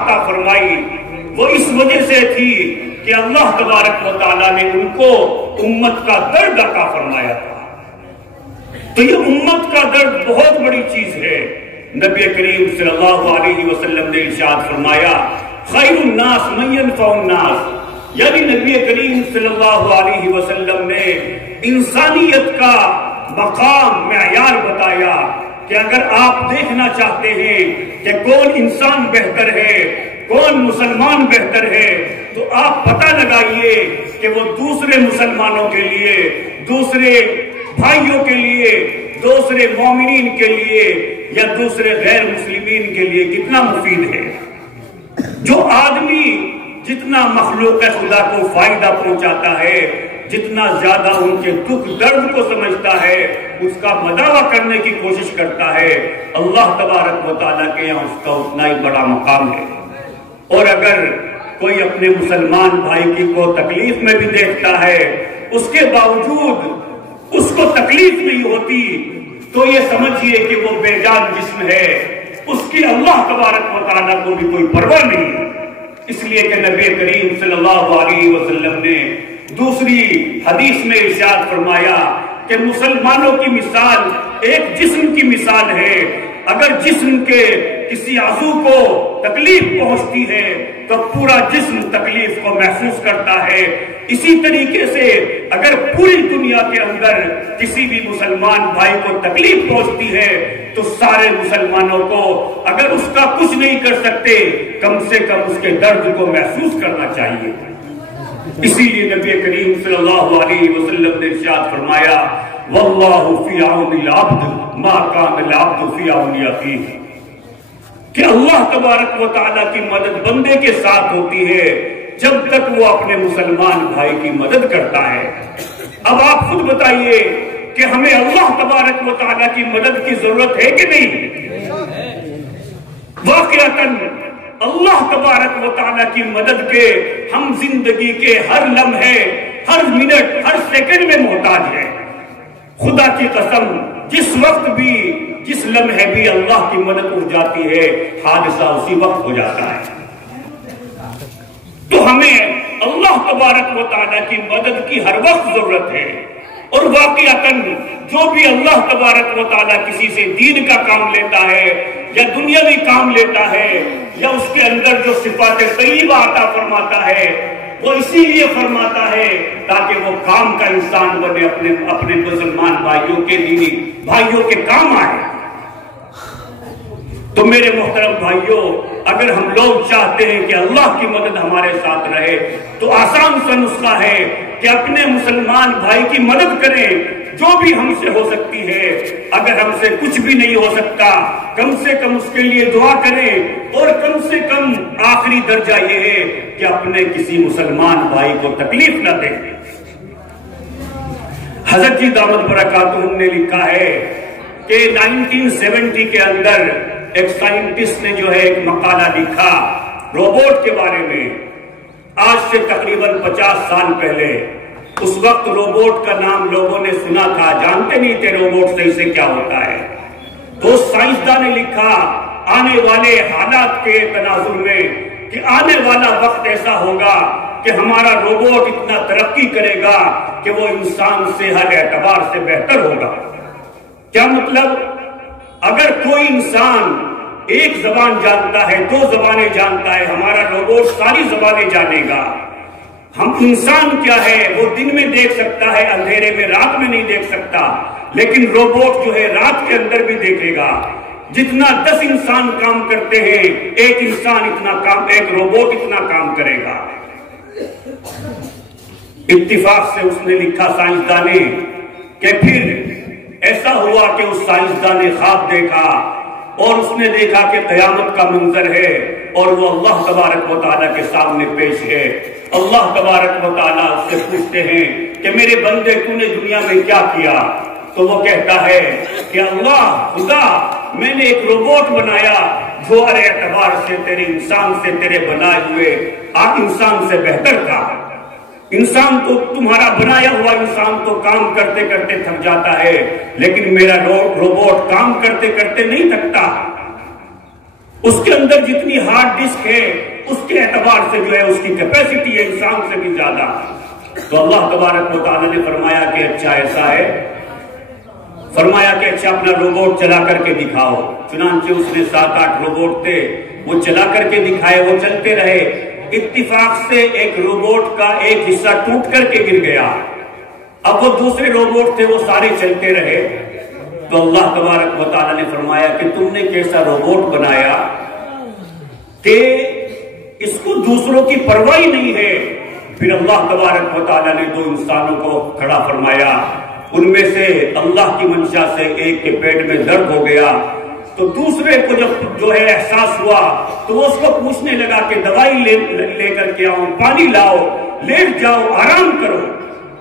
عطا فرمائی وہ اس وجہ سے تھی کہ اللہ تبارک و تعالیٰ نے ان کو امت کا درد عطا فرمایا تھا. تو یہ امت کا درد بہت بڑی چیز ہے. نبی کریم صلی اللہ علیہ وسلم نے ارشاد فرمایا خیر الناس من ينفع الناس، یعنی نبی کریم صلی اللہ علیہ وسلم نے انسانیت کا مقام معیار بتایا کہ اگر آپ دیکھنا چاہتے ہیں کہ کون انسان بہتر ہے، کون مسلمان بہتر ہے، تو آپ پتہ لگائیے کہ وہ دوسرے مسلمانوں کے لیے، دوسرے بھائیوں کے لیے، دوسرے مومنین کے لیے یا دوسرے غیر مسلمین کے لیے کتنا مفید ہے. جو آدمی جتنا مخلوق خدا کو فائدہ پہنچاتا ہے، جتنا زیادہ ان کے دکھ درد کو سمجھتا ہے، اس کا مداوع کرنے کی کوشش کرتا ہے، اللہ تبارک و تعالیٰ کے یہاں اس کا اتنا ہی بڑا مقام ہے. اور اگر کوئی اپنے مسلمان بھائی کی کو تکلیف میں بھی دیکھتا ہے، اس کے باوجود اس کو تکلیف نہیں ہوتی، تو یہ سمجھیے کہ وہ بے جان جسم ہے، اس کی اللہ تبارک و تعالیٰ کو بھی کوئی پرواہ نہیں. اس لیے کہ نبی کریم صلی اللہ علیہ وسلم نے دوسری حدیث میں ارشاد فرمایا کہ مسلمانوں کی مثال ایک جسم کی مثال ہے. اگر جسم کے کسی عضو کو تکلیف پہنچتی ہے تو پورا جسم تکلیف کو محسوس کرتا ہے. اسی طریقے سے اگر پوری دنیا کے اندر کسی بھی مسلمان بھائی کو تکلیف پہنچتی ہے تو سارے مسلمانوں کو اگر اس کا کچھ نہیں کر سکتے، کم سے کم اس کے درد کو محسوس کرنا چاہیے. اسی لیے نبی کریم صلی اللہ علیہ وسلم نے ارشاد فرمایا واللہ فی عون العبد ما کان العبد فی عون اخیہ، کہ اللہ تبارک و تعالیٰ کی مدد بندے کے ساتھ ہوتی ہے جب تک وہ اپنے مسلمان بھائی کی مدد کرتا ہے. اب آپ خود بتائیے کہ ہمیں اللہ تبارک و تعالیٰ کی مدد کی ضرورت ہے کہ نہیں؟ واقعتاً اللہ تبارک و تعالیٰ کی مدد کے ہم زندگی کے ہر لمحے، ہر منٹ، ہر سیکنڈ میں محتاج ہیں. خدا کی قسم جس وقت بھی، جس لمحے بھی اللہ کی مدد اٹھ جاتی ہے، حادثہ اسی وقت ہو جاتا ہے. تو ہمیں اللہ تبارک و تعالیٰ کی مدد کی ہر وقت ضرورت ہے. اور واقعتاً جو بھی اللہ تبارک و تعالیٰ کسی سے دین کا کام لیتا ہے یا دنیاوی کام لیتا ہے یا اس کے اندر جو صفات طیبہ عطا فرماتا ہے، وہ اسی لیے فرماتا ہے تاکہ وہ کام کا انسان بنے، اپنے مسلمان بھائیوں کے دینی بھائیوں کے کام آئے. تو میرے محترم بھائیوں، اگر ہم لوگ چاہتے ہیں کہ اللہ کی مدد ہمارے ساتھ رہے تو آسان سا نسخہ ہے کہ اپنے مسلمان بھائی کی مدد کریں جو بھی ہم سے ہو سکتی ہے. اگر ہم سے کچھ بھی نہیں ہو سکتا، کم سے کم اس کے لیے دعا کریں، اور کم سے کم آخری درجہ یہ ہے کہ اپنے کسی مسلمان بھائی کو تکلیف نہ دیں. حضرت جی دامت برکاتہم نے لکھا ہے کہ 1970 کے اندر ایک سائنٹسٹ نے جو ہے ایک مقالہ لکھا روبوٹ کے بارے میں. آج سے تقریباً 50 سال پہلے، اس وقت روبوٹ کا نام لوگوں نے سنا تھا، جانتے نہیں تھے روبوٹ صحیح سے کیا ہوتا ہے. تو سائنسدان نے لکھا آنے والے حالات کے تناظر میں کہ آنے والا وقت ایسا ہوگا کہ ہمارا روبوٹ اتنا ترقی کرے گا کہ وہ انسان سے ہر اعتبار سے بہتر ہوگا. کیا مطلب؟ اگر کوئی انسان ایک زبان جانتا ہے، 2 زبانیں جانتا ہے، ہمارا روبوٹ ساری زبانیں جانے گا. ہم انسان کیا ہے، وہ دن میں دیکھ سکتا ہے، اندھیرے میں رات میں نہیں دیکھ سکتا، لیکن روبوٹ جو ہے رات کے اندر بھی دیکھے گا. جتنا 10 انسان کام کرتے ہیں، ایک انسان اتنا کام، ایک روبوٹ اتنا کام کرے گا. اتفاق سے اس نے لکھا سائنسدان نے کہ پھر ایسا ہوا کہ اس سائنسدان نے خواب دیکھا اور اس نے دیکھا کہ قیامت کا منظر ہے اور وہ اللہ تبارک و تعالیٰ کے سامنے پیش ہے. اللہ تبارک و تعالیٰ اس سے پوچھتے ہیں کہ میرے بندے تو نے دنیا میں کیا کیا؟ تو وہ کہتا ہے کہ اللہ خدا، میں نے ایک روبوٹ بنایا جو ہر اعتبار سے تیرے انسان سے، تیرے بنائے ہوئے انسان سے بہتر تھا. انسان تو تمہارا بنایا ہوا انسان تو کام کرتے کرتے تھک جاتا ہے، لیکن میرا روبوٹ کام کرتے کرتے نہیں تھکتا. اس کے اندر جتنی ہارڈ ڈسک ہے اس کے اعتبار سے جو ہے اس کی کیپیسٹی ہے انسان سے بھی زیادہ. تو اللہ تبارک و تعالیٰ نے فرمایا کہ اچھا ایسا ہے، فرمایا کہ اچھا اپنا روبوٹ چلا کر کے دکھاؤ. چنانچہ اس نے 7-8 روبوٹ تھے، وہ چلا کر کے دکھائے، وہ چلتے رہے. اتفاق سے ایک روبوٹ کا ایک حصہ ٹوٹ کر کے گر گیا. اب وہ دوسرے روبوٹ تھے، وہ سارے چلتے رہے. تو اللہ تبارک و تعالیٰ نے فرمایا کہ تم نے کیسا روبوٹ بنایا کہ اس کو دوسروں کی پرواہ نہیں ہے. پھر اللہ تبارک و تعالیٰ نے 2 انسانوں کو کھڑا فرمایا. ان میں سے اللہ کی منشا سے ایک کے پیٹ میں درد ہو گیا، تو دوسرے کو جب جو ہے احساس ہوا تو وہ اس کو پوچھنے لگا کہ دوائی لے کر کے آؤ، پانی لاؤ، لیٹ جاؤ، آرام کرو.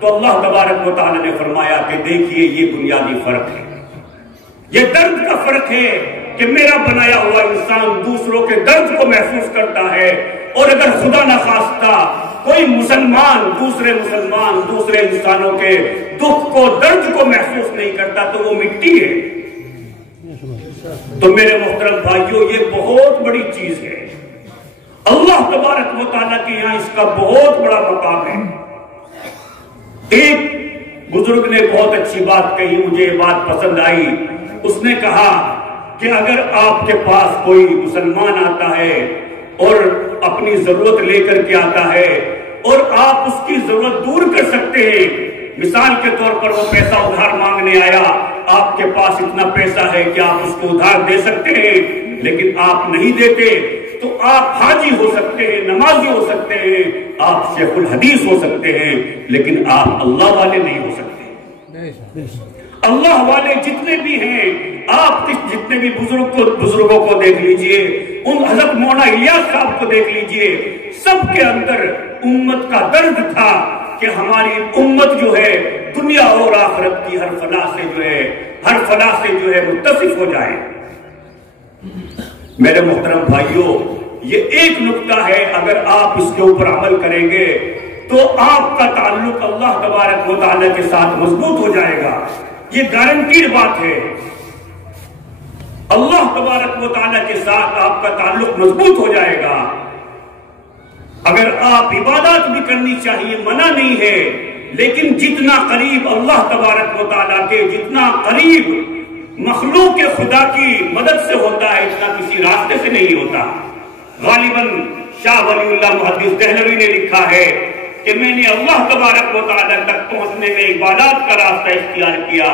تو اللہ تبارک و تعالیٰ نے فرمایا کہ دیکھیے یہ بنیادی فرق ہے، یہ درد کا فرق ہے کہ میرا بنایا ہوا انسان دوسروں کے درد کو محسوس کرتا ہے، اور اگر خدا نخواستہ کوئی مسلمان دوسرے انسانوں کے دکھ کو، درد کو محسوس نہیں کرتا تو وہ مٹی ہے. تو میرے محترم بھائیوں، یہ بہت بڑی چیز ہے. اللہ تبارک و تعالیٰ کے یہاں اس کا بہت بڑا مقام ہے. ایک بزرگ نے بہت اچھی بات کہی، مجھے یہ بات پسند آئی. اس نے کہا کہ اگر آپ کے پاس کوئی مسلمان آتا ہے اور اپنی ضرورت لے کر کے آتا ہے اور آپ اس کی ضرورت دور کر سکتے ہیں، مثال کے طور پر وہ پیسہ ادھار مانگنے آیا، آپ کے پاس اتنا پیسہ ہے کہ آپ اس کو ادھار دے سکتے ہیں، لیکن آپ نہیں دیتے، تو آپ حاجی ہو سکتے ہیں، نمازی ہو سکتے ہیں، آپ شیخ الحدیث ہو سکتے ہیں، لیکن آپ اللہ والے نہیں ہو سکتے. اللہ والے جتنے بھی ہیں، آپ جتنے بھی بزرگوں کو دیکھ لیجئے، ان حضرت مولانا الیاس صاحب کو دیکھ لیجئے، سب کے اندر امت کا درد تھا کہ ہماری امت جو ہے دنیا اور آخرت کی ہر فلاح سے جو ہے متصف ہو جائے. میرے محترم بھائیوں، یہ ایک نقطہ ہے، اگر آپ اس کے اوپر عمل کریں گے تو آپ کا تعلق اللہ تبارک و تعالیٰ کے ساتھ مضبوط ہو جائے گا. یہ گارنٹیڈ بات ہے. اللہ تبارک و تعالیٰ کے ساتھ آپ کا تعلق مضبوط ہو جائے گا. اگر آپ عبادات بھی کرنی چاہیے، منع نہیں ہے، لیکن جتنا قریب اللہ تبارک و تعالیٰ کے، جتنا قریب مخلوق خدا کی مدد سے ہوتا ہے، اتنا کسی راستے سے نہیں ہوتا. غالباً شاہ ولی اللہ محدث دہلوی نے لکھا ہے کہ میں نے اللہ تبارک و تعالیٰ تک پہنچنے میں عبادات کا راستہ اختیار کیا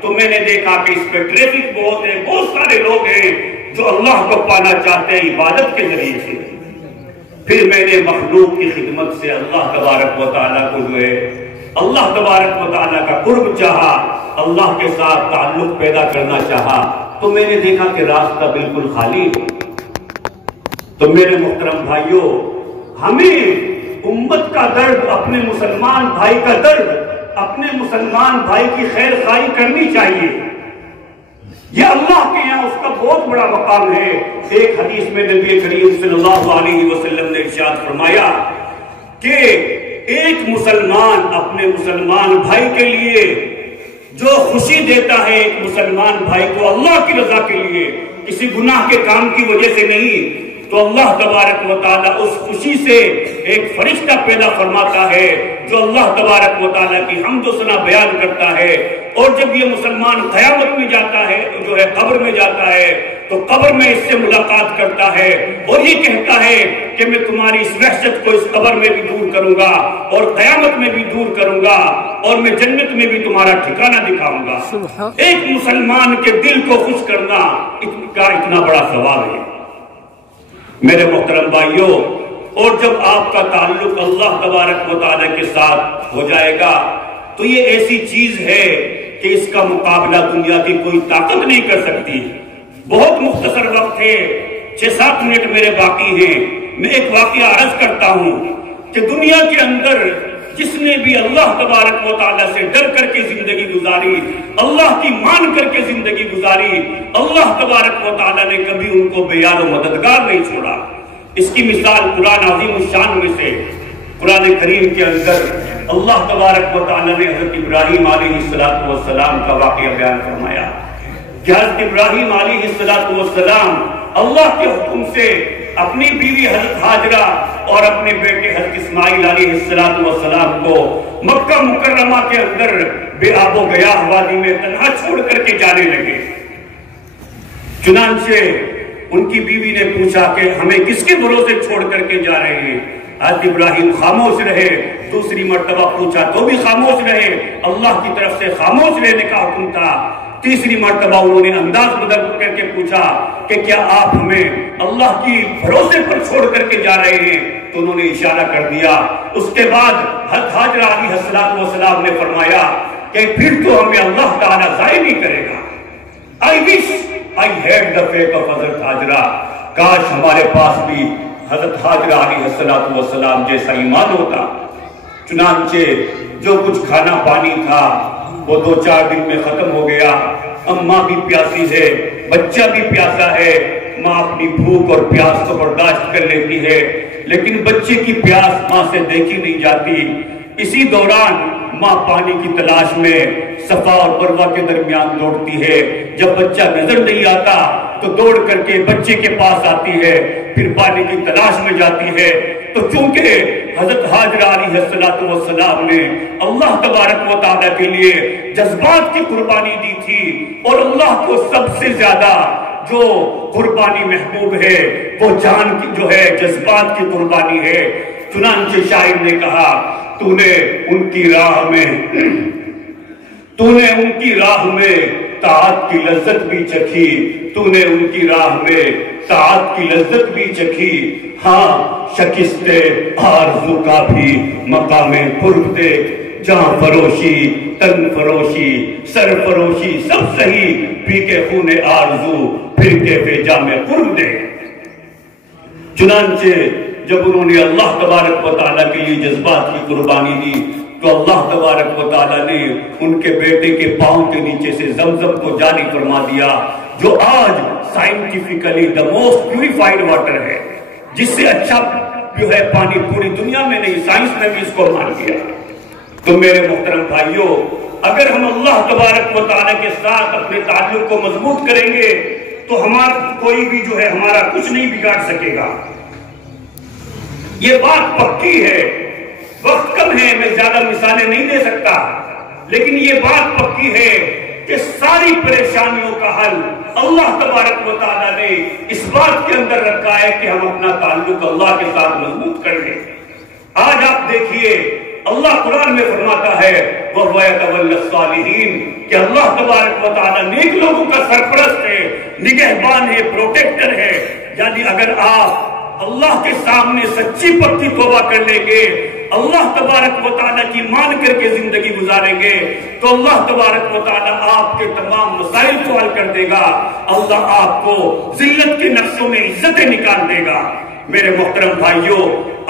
تو میں نے دیکھا کہ اس پہ ٹریفک بہت ہے، بہت سارے لوگ ہیں جو اللہ کو پانا چاہتے ہیں عبادت کے ذریعے سے. پھر میں نے مخلوق کی خدمت سے اللہ تبارک و تعالیٰ کو جو ہے اللہ تبارک و تعالیٰ کا قرب چاہا، اللہ کے ساتھ تعلق پیدا کرنا چاہا، تو میں نے دیکھا کہ راستہ بالکل خالی ہے. تو میرے محترم بھائیوں، ہمیں امت کا درد، اپنے مسلمان بھائی کا درد، اپنے مسلمان بھائی کی خیر خواہی کرنی چاہیے. یہ اللہ کے یہاں اس کا بہت بڑا مقام ہے. ایک حدیث میں نبی کریم صلی اللہ علیہ وسلم نے ارشاد فرمایا کہ ایک مسلمان اپنے مسلمان بھائی کے لیے جو خوشی دیتا ہے، ایک مسلمان بھائی کو اللہ کی رضا کے لیے، کسی گناہ کے کام کی وجہ سے نہیں، تو اللہ تبارک و تعالیٰ اس خوشی سے ایک فرشتہ پیدا فرماتا ہے جو اللہ تبارک و تعالیٰ کی حمد و ثنا بیان کرتا ہے. اور جب یہ مسلمان قیامت میں جاتا ہے، جو ہے قبر میں جاتا ہے، تو قبر میں اس سے ملاقات کرتا ہے اور یہ کہتا ہے کہ میں تمہاری اس وحشت کو اس قبر میں بھی دور کروں گا اور قیامت میں بھی دور کروں گا اور میں جنت میں بھی تمہارا ٹھکانہ دکھاؤں گا. ایک مسلمان کے دل کو خوش کرنا کا اتنا بڑا ثواب ہے. میرے محترم بھائیوں، اور جب آپ کا تعلق اللہ تبارک و تعالیٰ کے ساتھ ہو جائے گا تو یہ ایسی چیز ہے کہ اس کا مقابلہ دنیا کی کوئی طاقت نہیں کر سکتی. بہت مختصر وقت ہے، 6-7 منٹ میرے باقی ہیں. میں ایک واقعہ عرض کرتا ہوں کہ دنیا کے اندر جس نے بھی اللہ تبارک و تعالیٰ سے ڈر کر کے زندگی گزاری، اللہ کی مان کر کے زندگی گزاری، اللہ تبارک و تعالیٰ نے کبھی ان کو بے یار و مددگار نہیں چھوڑا. اس کی مثال قرآن عظیم الشان میں سے، قرآن کریم کے اندر اللہ تبارک و تعالیٰ نے حضرت ابراہیم علیہ السلام کا واقعہ بیان فرمایا کہ حضرت ابراہیم علیہ السلام اللہ کے حکم سے اپنی بیوی حضرت ہاجرہ اور اپنے بیٹے حضرت اسماعیل علیہ السلام کو مکہ مکرمہ کے اندر بے آب و گیاہ وادی میں تنہا چھوڑ کر کے جانے لگے۔ چنانچہ ان کی بیوی نے پوچھا کہ ہمیں کس کے بھروسے چھوڑ کر کے جا رہے ہیں؟ حضرت ابراہیم خاموش رہے، دوسری مرتبہ پوچھا تو بھی خاموش رہے، اللہ کی طرف سے خاموش رہنے کا حکم تھا۔ تیسری مرتبہ انہوں نے انداز بدل کر کے پوچھا کہ کیا آپ ہمیں اللہ کی بھروسے پر چھوڑ کر کے جا رہے ہیں؟ تو انہوں نے اشارہ کر دیا۔ اس کے بعد حضرت ہاجرہ علیہ السلام نے فرمایا کہ پھر تو ہمیں اللہ تعالیٰ ضائع نہیں کرے گا۔ I wish I had the faith of حضرت ہاجرہ، کاش ہمارے پاس بھی حضرت ہاجرہ علیہ السلام جیسا ایمان ہوتا۔ چنانچہ جو کچھ کھانا پانی تھا وہ 2-4 دن میں ختم ہو گیا۔ اماں بھی پیاسی ہے، بچہ بھی پیاسا ہے، ماں اپنی بھوک اور پیاس کو برداشت کر لیتی ہے، لیکن بچے کی پیاس ماں سے دیکھی نہیں جاتی۔ اسی دوران ماں پانی کی تلاش میں صفا اور مروہ کے درمیان دوڑتی ہے۔ جب بچہ نظر نہیں آتا تو دوڑ کر کے بچے کے پاس آتی ہے، پھر پانی کی تلاش میں جاتی ہے۔ تو چونکہ حضرت ہاجرہ علیہ السلام نے اللہ تبارک و تعالیٰ کے لیے جذبات کی قربانی دی تھی، اور اللہ کو سب سے زیادہ جو قربانی محبوب ہے وہ جان کی جو ہے جذبات کی قربانی ہے۔ چنانچہ شاعر نے کہا تو نے ان کی راہ میں طاعت کی لذت بھی چکھی، تو نے ان کی راہ میں طاعت کی لذت بھی چکھی، ہاں شکست آرزو کا بھی مقام قرب دے، جاں فروشی تن فروشی سر فروشی سب سہی، پی کے خون آرزو پھر کے پہ جام قرب دے۔ چنانچہ جب انہوں نے اللہ تبارک و تعالیٰ کے لیے جذبات کی قربانی دی تو اللہ تبارک و تعالیٰ نے ان کے بیٹے کے پاؤں کے نیچے سے زمزم کو جاری فرما دیا، جو آج scientifically the most purified water ہے، جس سے اچھا جو ہے پانی پوری دنیا میں نہیں، سائنس نے بھی اس کو مان لیا۔ تو میرے محترم بھائیوں، اگر ہم اللہ تبارک و تعالیٰ کے ساتھ اپنے تعلق کو مضبوط کریں گے تو ہمارا کوئی بھی جو ہے ہمارا کچھ نہیں بگاڑ سکے گا۔ یہ بات پکی ہے، وقت کم ہے، میں زیادہ مثالیں نہیں دے سکتا، لیکن یہ بات پکی ہے کہ ساری پریشانیوں کا حل اللہ تبارک و تعالیٰ نے اس بات کے اندر رکھا ہے کہ ہم اپنا تعلق اللہ کے ساتھ مضبوط کر لیں۔ آج آپ دیکھیے اللہ قرآن میں فرماتا ہے وَهُوَ يَتَوَلَّى الصَّالِحِينَ کہ اللہ تبارک و تعالیٰ نیک لوگوں کا سرپرست ہے، نگہبان ہے، پروٹیکٹر ہے۔ یعنی اگر آپ اللہ کے سامنے سچی پکی توبہ کر لیں گے، اللہ تبارک و تعالیٰ کی مان کر کے زندگی گزاریں گے تو اللہ تبارک و تعالیٰ آپ کے تمام مسائل کو حل کر دے گا، اللہ آپ کو ذلت کے نقشوں میں عزتیں نکال دے گا۔ میرے محترم بھائیوں،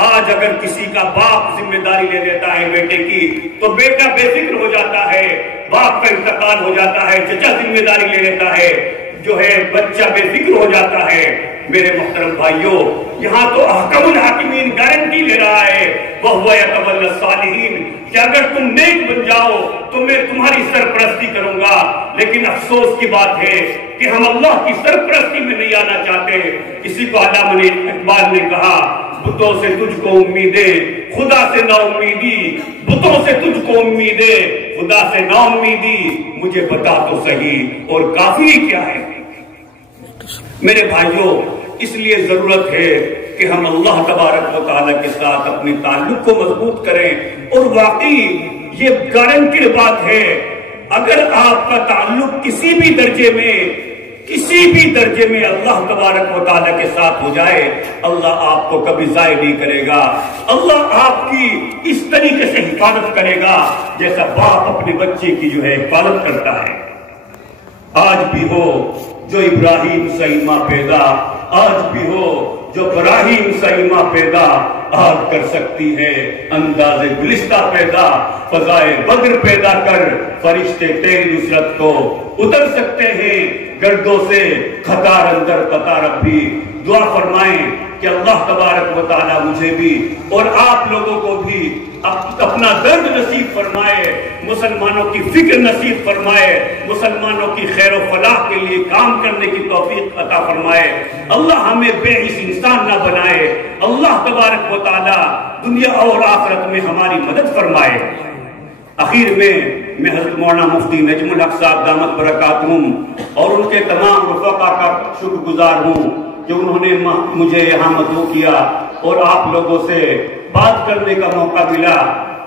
آج اگر کسی کا باپ ذمہ داری لے لیتا ہے بیٹے کی تو بیٹا بے فکر ہو جاتا ہے، باپ کا انتقال ہو جاتا ہے، چچا ذمہ داری لے لیتا ہے، جو ہے بچہ بے فکر ہو جاتا ہے۔ میرے محترم بھائیوں، یہاں تو احکم الحاکمین گارنٹی لے رہا ہے وَهُوَ يَتَوَلَّى الصَّالِحِينَ کہ اگر تم نیک بن جاؤ تو میں تمہاری سرپرستی کروں گا۔ لیکن افسوس کی بات ہے کہ ہم اللہ کی سرپرستی میں نہیں آنا چاہتے۔ کسی کو علامہ اقبال نے کہا بتوں سے تجھ کو امیدیں خدا سے نا امیدی، بتوں سے تجھ کو امیدیں خدا سے نا امیدی، مجھے بتا تو صحیح اور کافی کیا ہے۔ میرے بھائیوں، اس لیے ضرورت ہے کہ ہم اللہ تبارک و تعالیٰ کے ساتھ اپنے تعلق کو مضبوط کریں، اور واقعی یہ گارنٹیڈ بات ہے اگر آپ کا تعلق کسی بھی درجے میں اللہ تبارک و تعالیٰ کے ساتھ ہو جائے، اللہ آپ کو کبھی ضائع نہیں کرے گا، اللہ آپ کی اس طریقے سے حفاظت کرے گا جیسا باپ اپنے بچے کی جو ہے حفاظت کرتا ہے۔ آج بھی ہو جو ابراہیم سیما پیدا، آج بھی ہو جو ابراہیم سیما پیدا، آج کر سکتی ہے انداز گلستہ پیدا، فضائے بدر پیدا کر فرشتے تیری نصرت کو اتر سکتے ہیں گردوں سے، قطار اندر قطار اب بھی دعا فرمائیں کہ اللہ تبارک و تعالیٰ مجھے بھی اور آپ لوگوں کو بھی اپنا درد نصیب فرمائے، مسلمانوں کی فکر نصیب فرمائے، مسلمانوں کی خیر و فلاح کے لیے کام کرنے کی توفیق عطا فرمائے۔ اللہ ہمیں بے حس انسان نہ بنائے، اللہ تبارک و تعالیٰ دنیا اور آخرت میں ہماری مدد فرمائے۔ آخر میں حضرت مولانا مفتی نجم الحق صاحب دامت برکاتہم اور ان کے تمام رفقا کا شکر گزار ہوں کہ انہوں نے مجھے یہاں مدعو کیا اور آپ لوگوں سے بات کرنے کا موقع ملا،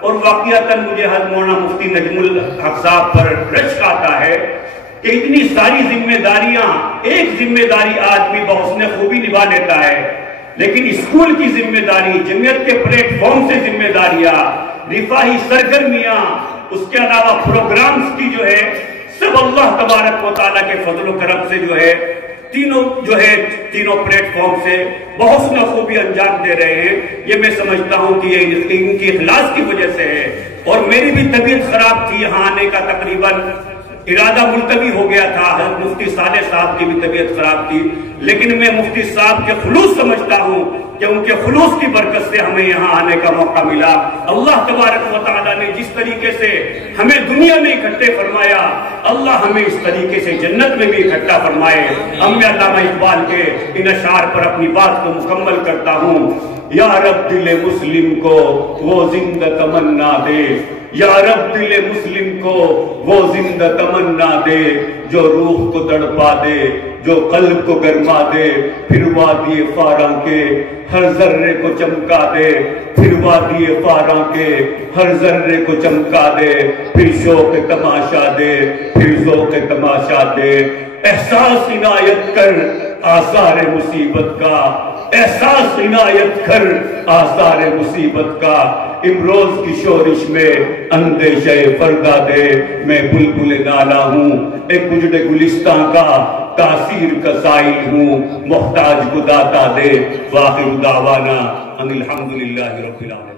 اور واقعتاً مجھے حضرت مولانا مفتی نجم الحق صاحب پر رشک آتا ہے کہ اتنی ساری ذمہ داریاں، ایک ذمہ داری آدمی بحسن خوبی نبھا لیتا ہے، لیکن اسکول کی ذمہ داری، جمعیت کے پلیٹ فارم سے ذمہ داریاں، رفاہی سرگرمیاں، اس کے علاوہ پروگرامز کی جو ہے سب اللہ تبارک و تعالیٰ کے فضل و کرم سے جو ہے تینوں پلیٹ فارم سے بحسن خوبی انجام دے رہے ہیں۔ یہ میں سمجھتا ہوں کہ یہ ان کی اخلاص کی وجہ سے ہے، اور میری بھی طبیعت خراب تھی، یہاں آنے کا تقریباً ارادہ ملتوی ہو گیا تھا، حضرت مفتی صالح صاحب کی بھی طبیعت خراب تھی، لیکن میں مفتی صاحب کے خلوص سمجھتا ہوں کہ ان کے خلوص کی برکت سے ہمیں یہاں آنے کا موقع ملا۔ اللہ تبارک و تعالیٰ نے جس طریقے سے ہمیں دنیا میں اکٹھے فرمایا، اللہ ہمیں اس طریقے سے جنت میں بھی اکٹھا فرمائے۔ اب میں علامہ اقبال کے ان اشعار پر اپنی بات کو مکمل کرتا ہوں۔ یا رب دل مسلم کو وہ زندہ تمنا دے، یا رب دل مسلم کو وہ زندہ تمنا دے، جو روح کو تڑپا دے، جو قلب کو گرما دے، پھر وادی فاراں کے ہر ذرے کو چمکا دے، پھر وادی فاراں کے ہر ذرے کو چمکا دے، پھر شوق تماشا دے، پھر ذوق تماشا دے۔ احساس عنایت کر آثار مصیبت کا، احساس عنایت کر آثار مصیبت کا، امروز کی شورش میں اندیشہ فردا دے۔ میں بلبل نالا ہوں، ایک اجڑے گلستان کا، تاثیر کا سائل ہوں، محتاج کو داتا دے۔ وآخر دعوانا ان الحمدللہ رب العالمین۔